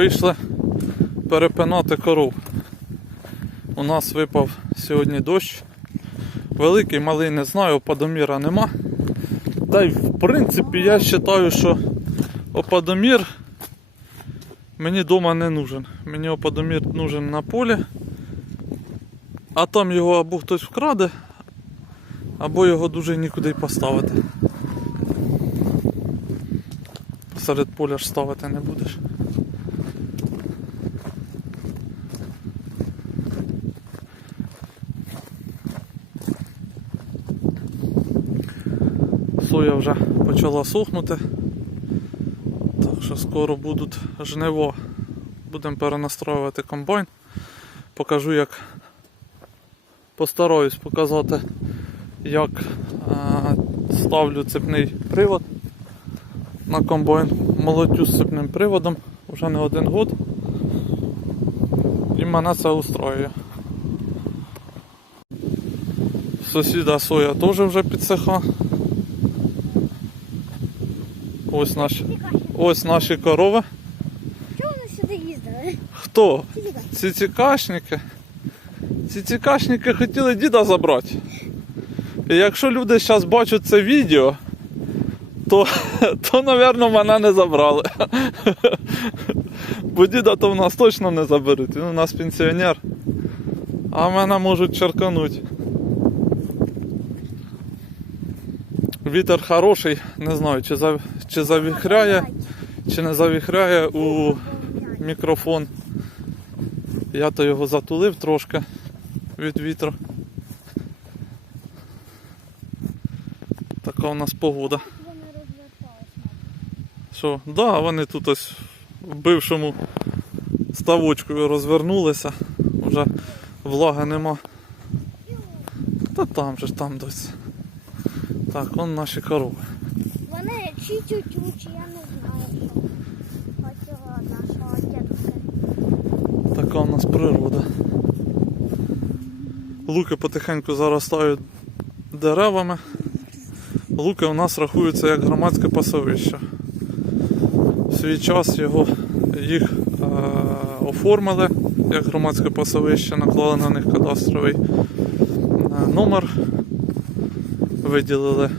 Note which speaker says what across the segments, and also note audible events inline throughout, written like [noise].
Speaker 1: Вийшли перепинати коров. У нас випав сьогодні дощ. Великий, малий не знаю, опадоміра нема. Та й в принципі я вважаю, що опадомір мені вдома не нужен. Мені опадомір нужен на полі, а там його або хтось вкраде, або його дуже нікуди поставити. Серед поля ж ставити не будеш. Соя вже почала сохнути. Так що скоро будуть жниво. Будемо перенастроювати комбайн. Покажу як постараюсь показати, як е, ставлю цепний привод на комбайн. Молотю з цепним приводом вже не один год. І мене це устроює. Сусіда соя теж вже підсиха. Ось наші, ось наші корови.
Speaker 2: Чого вони сюди їздили?
Speaker 1: Хто?
Speaker 2: Сюди.
Speaker 1: Ці цікашники. Ці цікашники хотіли діда забрати. І якщо люди зараз бачать це відео, то, [laughs] то напевно, мене не забрали. Бо діда то в нас точно не заберуть. Він у нас пенсіонер. А мене можуть черкануть. Вітер хороший, не знаю, чи, за, чи завіхряє, чи не завіхряє у мікрофон. Я то його затулив трошки від вітру. Така у нас погода. Що, да, вони тут ось в бившому ставочку розвернулися. Вже влаги нема. Та там же ж там дось. Так, вон наші корови.
Speaker 2: Вони чи тютю, чи я не знаю, що. Оцього нашого дідуся.
Speaker 1: Така у нас природа. Луки потихеньку заростають деревами. Луки у нас рахуються як громадське пасовище. В свій час його, їх е, оформили як громадське пасовище, наклали на них кадастровий е, номер, виділили,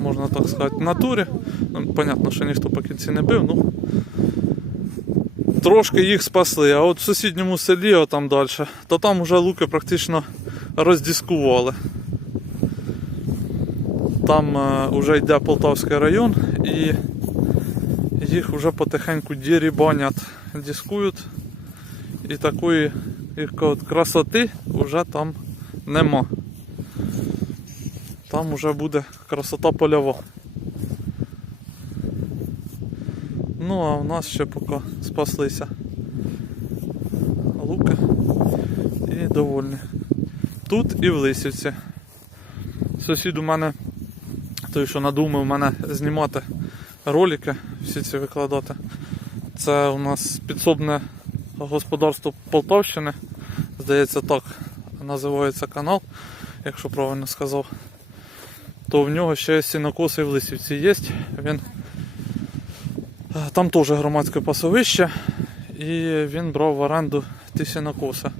Speaker 1: можна так сказати, натурі. Ну, понятно, що ніхто по кінці не бив, ну трошки їх спасли. А от в сусідньому селі, а там далі, то там вже луки практично роздіскували. Там е, вже йде Полтавський район і їх вже потихеньку дірібанять, дискують. І такої красоти вже там нема. Там вже буде красота польова. Ну, а в нас ще поки спаслися луки і довольні. Тут і в Лисівці. Сусід у мене, той, що надумав мене знімати ролики, всі ці викладати. Це у нас підсобне господарство Полтавщини. Здається, так називається канал, якщо правильно сказав. То в нього ще сінокоси в Лисівці є. Він Е, Там теж громадське пасовище, і він брав в оренду ті сінокоси.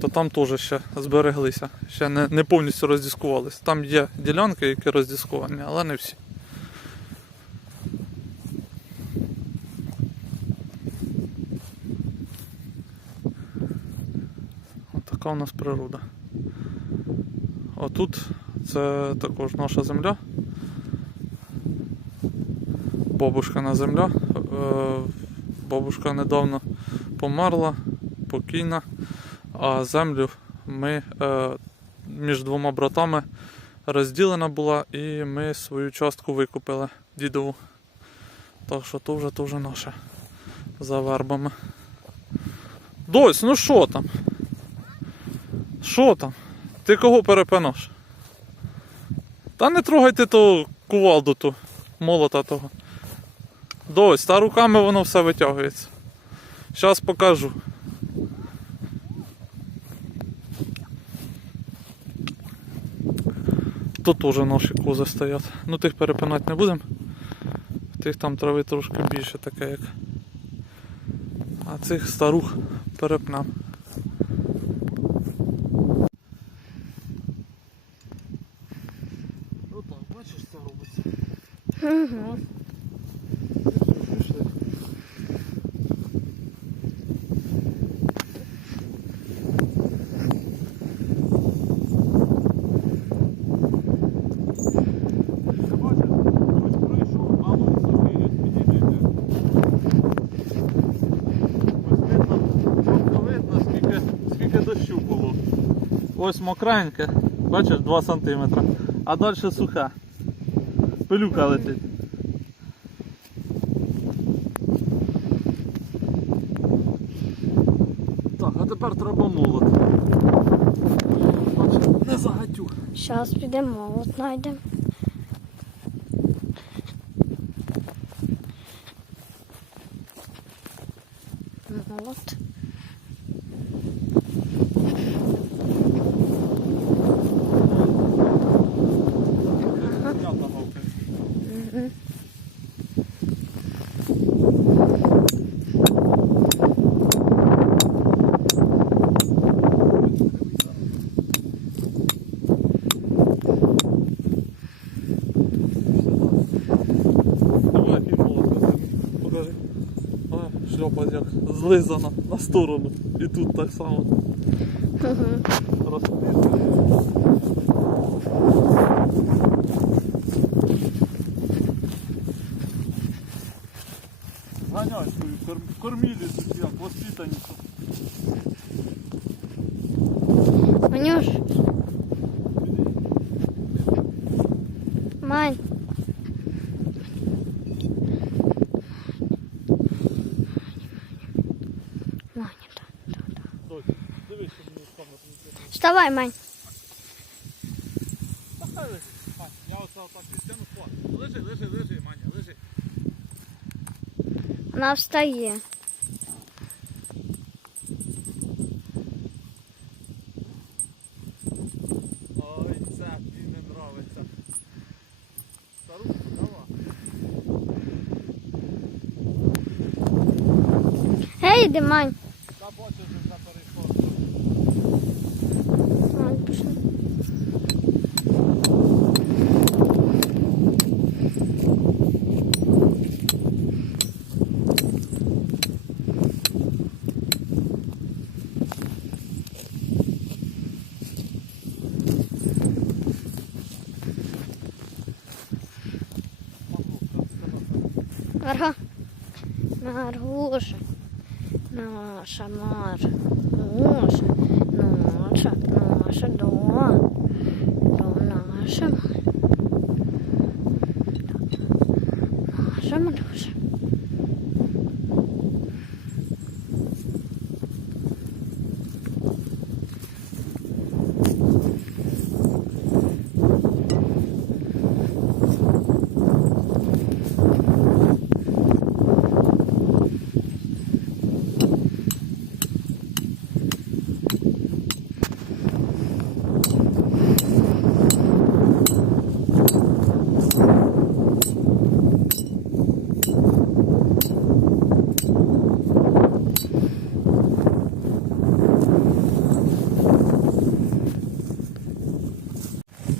Speaker 1: То там теж ще збереглися, ще не, не повністю роздіскувалися. Там є ділянки, які роздісковані, але не всі. Ось така у нас природа. А тут це також наша земля бабушкина земля. Е, Бабушка недавно померла, покійна, а землю ми е, між двома братами розділена була і ми свою частку викупили дідову. Так що то вже то вже наше за вербами. Дось, ну що там? Що там? Ти кого перепинаш? Та не трогайте ту кувалду ту, молота того. Дось, та руками воно все витягується. Зараз покажу. Тут теж наші кози стоять. Ну тих перепинати не будемо. Тих там трави трошки більше таке як А цих старух перепнем. Отак, бачиш, це робиться.
Speaker 2: Угу.
Speaker 1: Пішли. Ти бачиш, ось пройшов, а ну сухий, ось підійдете. Ось видно, чітко видно, скільки, скільки дощу було. Ось мокреньке, бачиш, 2 см, а далі суха. Пилюка летить. Так, а тепер треба молот. Не загатюк.
Speaker 2: Зараз підемо молот знайдемо.
Speaker 1: злизана на сторону. І тут так само.
Speaker 2: Угу.
Speaker 1: Розписано. Ганяйською кор- кормілі тут як воспитані.
Speaker 2: Манюш. Вставай, Мань.
Speaker 1: Мань, я оце отак підтягну хват. Лежи, лежи, лежи, Маня, лежи.
Speaker 2: Вона встає.
Speaker 1: Ой, це тобі не нравиться. Старушку, давай.
Speaker 2: Гей, Мань.
Speaker 1: Та бачиш, вже все перейшло.
Speaker 2: Мань, пішли. Марго. Маргуша. Наша Маша. Наша. Наша. Наша. До. До наша. Наша Маруша.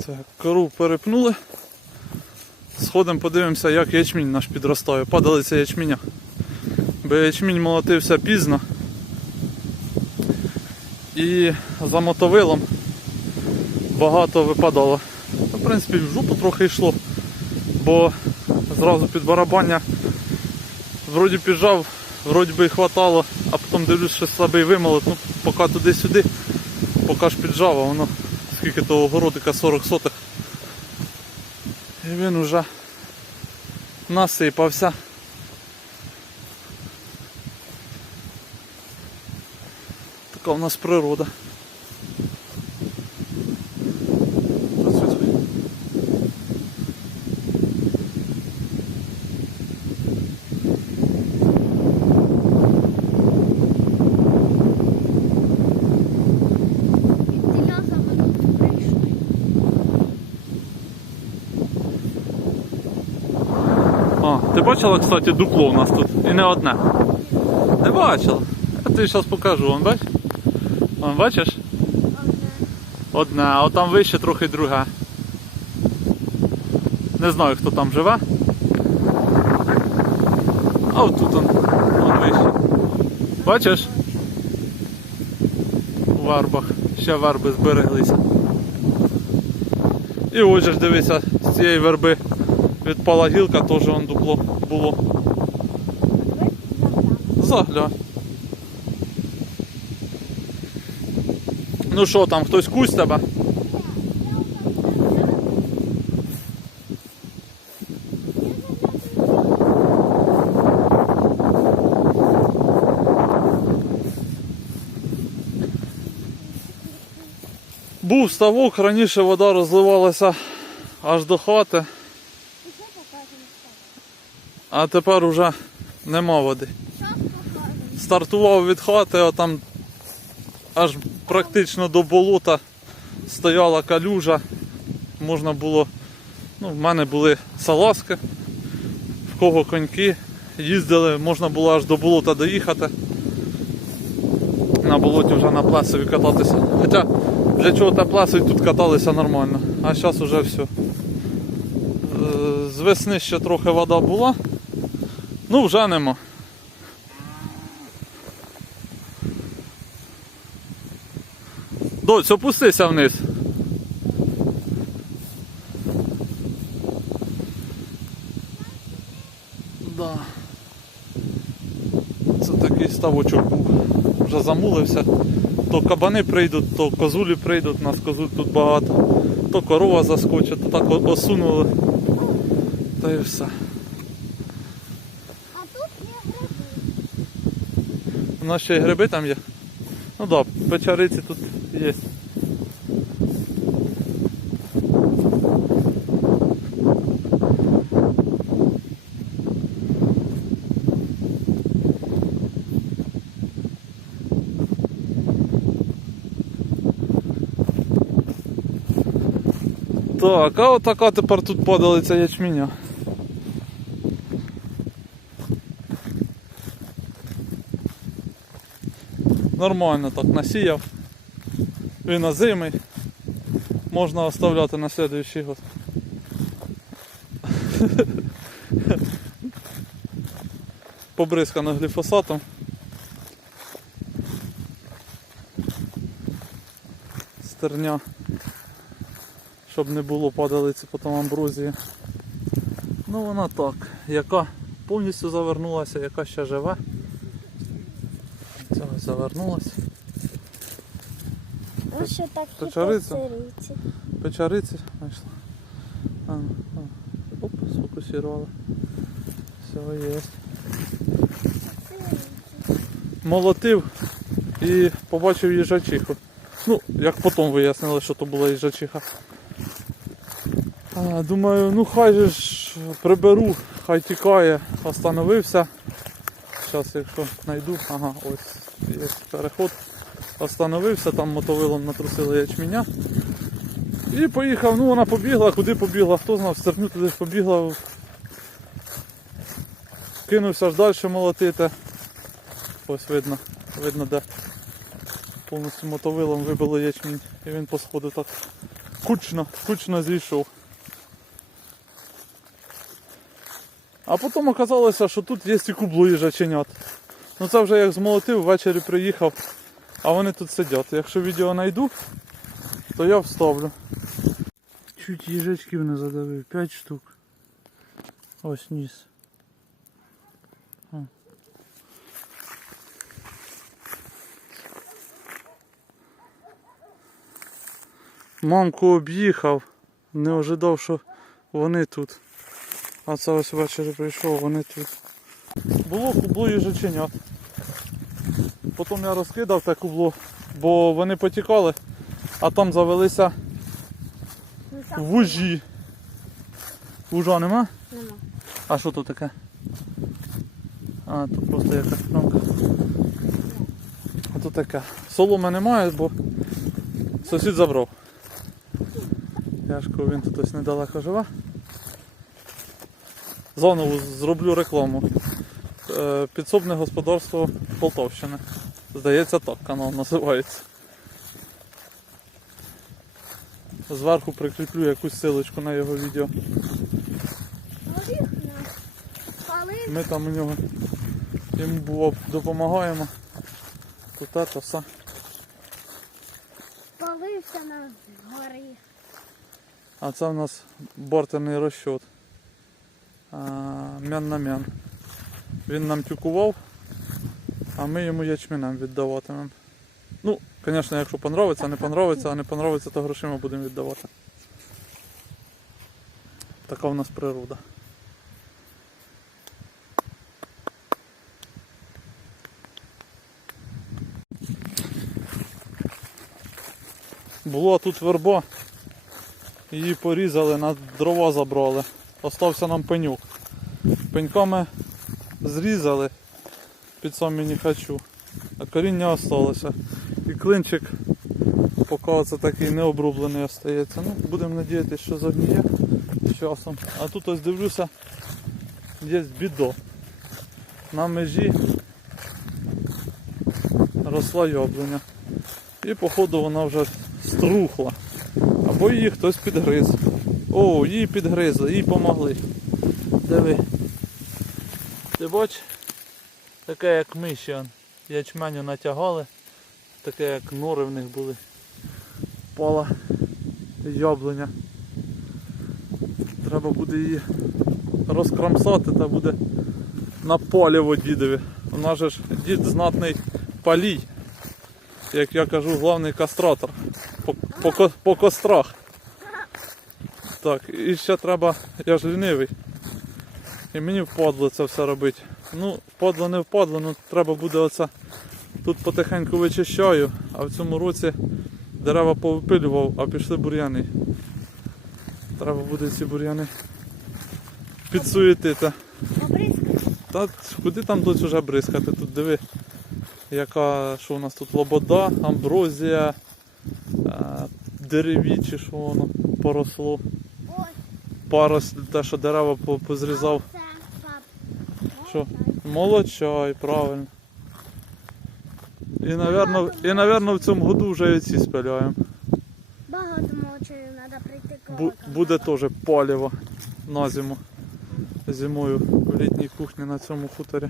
Speaker 1: Це кору перепнули. Сходимо, подивимося, як ячмінь наш підростає. Падалиця ячміня. Бо ячмінь молотився пізно. І за мотовилом багато випадало. Ну, В принципі, в жопу трохи йшло, бо зразу під барабання вроді піджав, вроді би і хватало, а потім дивлюсь, що слабий вимолот, ну поки туди-сюди, поки ж піджав, а воно скільки того городика 40 сотих. І він уже насипався. Така в нас природа. Працюй.
Speaker 2: Я за минуту прийшла.
Speaker 1: А, ти бачила, кстати, дупло у нас тут? І не одне. Не бачила. Я тобі зараз покажу, вон бач? Вон бачиш? Одне, а от там вище трохи друга. Не знаю, хто там живе. А от тут он, он вище. Бачиш? У варбах. Ще варби збереглися. І ось ж дивися, з цієї верби відпала гілка, теж вон дупло було. Заглянь. Ну що там, хтось кусь тебе? Був ставок, раніше вода розливалася аж до хати, а тепер уже нема води. Стартував від хати, а там аж практично до болота стояла калюжа. Можна було, ну, в мене були салазки, в кого коньки. Їздили, можна було аж до болота доїхати. На болоті вже на плесові кататися. Хоча для чого та плесові тут каталися нормально. А зараз вже все. З весни ще трохи вода була. Ну вже нема. Доць, опустися вниз. Да. Це такий ставочок був. Вже замулився. То кабани прийдуть, то козулі прийдуть, нас козуль тут багато, то корова заскочить, то так осунули. Та і все.
Speaker 2: А тут є гриби.
Speaker 1: У нас ще й гриби там є. Ну да, печериці тут є. Так, а от така тепер тут падалиця ячменя. Нормально так насіяв. Він озимий. Можна оставляти на слідуючий год. [laughs] Побризкано гліфосатом. Стерня. Щоб не було падалиці потім амброзії. Ну вона так, яка повністю завернулася, яка ще живе. Цього завернулася.
Speaker 2: Ось ще такі
Speaker 1: Печериця? Печариці знайшла. А, а. Оп, сфокусувала. Все, є. Молотив і побачив їжачиху. Ну, як потім вияснили, що то була їжачиха. А, думаю, ну хай же ж приберу, хай тікає, остановився. Зараз, якщо знайду, ага, ось є переход. Остановився, там мотовилом натрусили ячменя. І поїхав, ну вона побігла, куди побігла, хто знав, в стерню туди побігла. Кинувся аж далі молотити. Ось видно, видно де. Повністю мотовилом вибило ячмінь. І він по сходу так кучно, кучно зійшов. А потім оказалося, що тут є і кубло їжаченят. Ну це вже як змолотив, ввечері приїхав, а вони тут сидять. Якщо відео знайду, то я вставлю. Чуть їжачків не задавив, 5 штук. Ось ніс. Мамку об'їхав, не ожидав, що вони тут. А це ось ввечері прийшов, вони тут. Було кубло їжаченят. Потім я розкидав те кубло, бо вони потікали, а там завелися вужі. Вужа нема?
Speaker 2: нема.
Speaker 1: А що тут таке? А, тут просто якась пленка. А тут таке. Соломи немає, бо сусід забрав. Я ж кажу, він тут ось недалеко живе. Заново зроблю рекламу. е, підсобне господарство Полтавщини. Здається, так канал називається. Зверху прикріплю якусь силочку на його відео. Ми там у нього йому було допомагаємо. Тут це все.
Speaker 2: палився на горі.
Speaker 1: А це в нас бортерний розчот. А, Мян на мян. Він нам тюкував, а ми йому ячменем віддаватимемо. Ну, звісно, якщо понравиться, не понравиться, а не понравиться, то грошима будемо віддавати. Така в нас природа. Була тут верба, її порізали, на дрова забрали. Остався нам пенюк. Пеньками зрізали під самі не хочу, а коріння осталося. І клинчик поки це такий необрублений остається. Ну, будемо надіятися, що загніє з часом. А тут ось дивлюся, є бідо. На межі росла яблуня. І походу вона вже струхла. Або її хтось підгриз. О, її підгризли, їй помогли. Диви. Ти бач? Таке як миші. Ячменю натягали. Таке як нори в них були. Пала яблуня. Треба буде її розкрамсати та буде на паліво дідові. У нас же ж дід знатний палій. Як я кажу, головний кастратор. По, по, по кострах. Так, і ще треба, я ж лінивий. І мені впадло це все робити. Ну, впадло не впадло, ну треба буде оце. Тут потихеньку вичищаю, а в цьому році дерева повипилював, а пішли бур'яни. Треба буде ці бур'яни підсуетити.
Speaker 2: Обрізка.
Speaker 1: Та куди там тут вже бризкати? Тут диви, яка, що у нас тут лобода, амброзія, е, дереві чи що воно поросло.
Speaker 2: Ось
Speaker 1: те, що дерева позрізав. Що? Молочай, правильно. І, напевно, і, напевно, в цьому году вже і ці спиляємо.
Speaker 2: Багато мовчаю, треба прийти
Speaker 1: Бу- буде теж паліво на зиму. Зимою в літній кухні на цьому хуторі.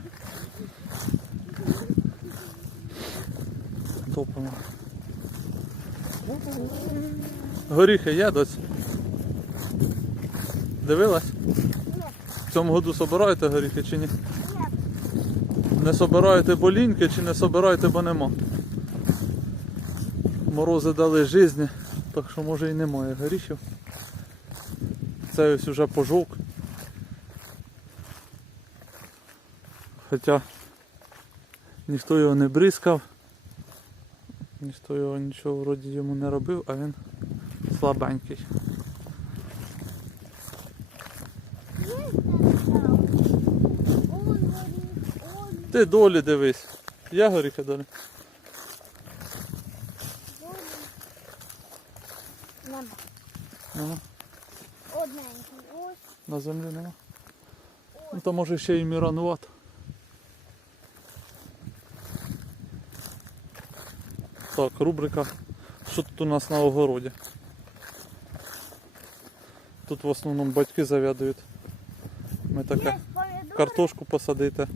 Speaker 1: Топимо. Горіхи є дось? Дивилась? В цьому году собираєте горіхи чи ні? Не собираєте бо ліньки чи не собираєте, бо нема? Морози дали житті, так що може і немає горіхів. Це ось уже пожовк. Хоча ніхто його не бризкав, ніхто його нічого вроді йому не робив, а він слабенький.
Speaker 2: є там. Он горіх, он
Speaker 1: Ти долі дивись. Є горіхи долі?
Speaker 2: Нема.
Speaker 1: Нема.
Speaker 2: Одненький. Ось.
Speaker 1: На землі нема. Ну то може ще й міранувато. Так, рубрика. Що тут у нас на огороді? Тут в основному батьки завядують. Ми таке картошку посадити,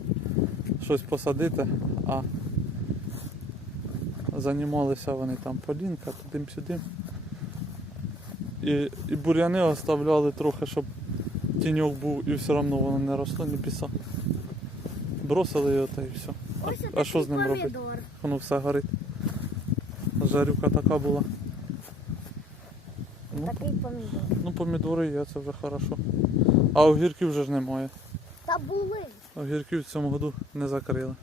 Speaker 1: щось посадити, а займалися вони там полінка, туди-сюди. І, і бур'яни оставляли трохи, щоб тіньок був і все одно воно не росло, ні піса. Бросили його та і все. А, а що з ним робити? Воно все горить. Жарюка така була. Ну,
Speaker 2: Такий помідор.
Speaker 1: ну помідори є, це вже хорошо. А огірків вже ж немає.
Speaker 2: Та були.
Speaker 1: Огірків в цьому году не закрили.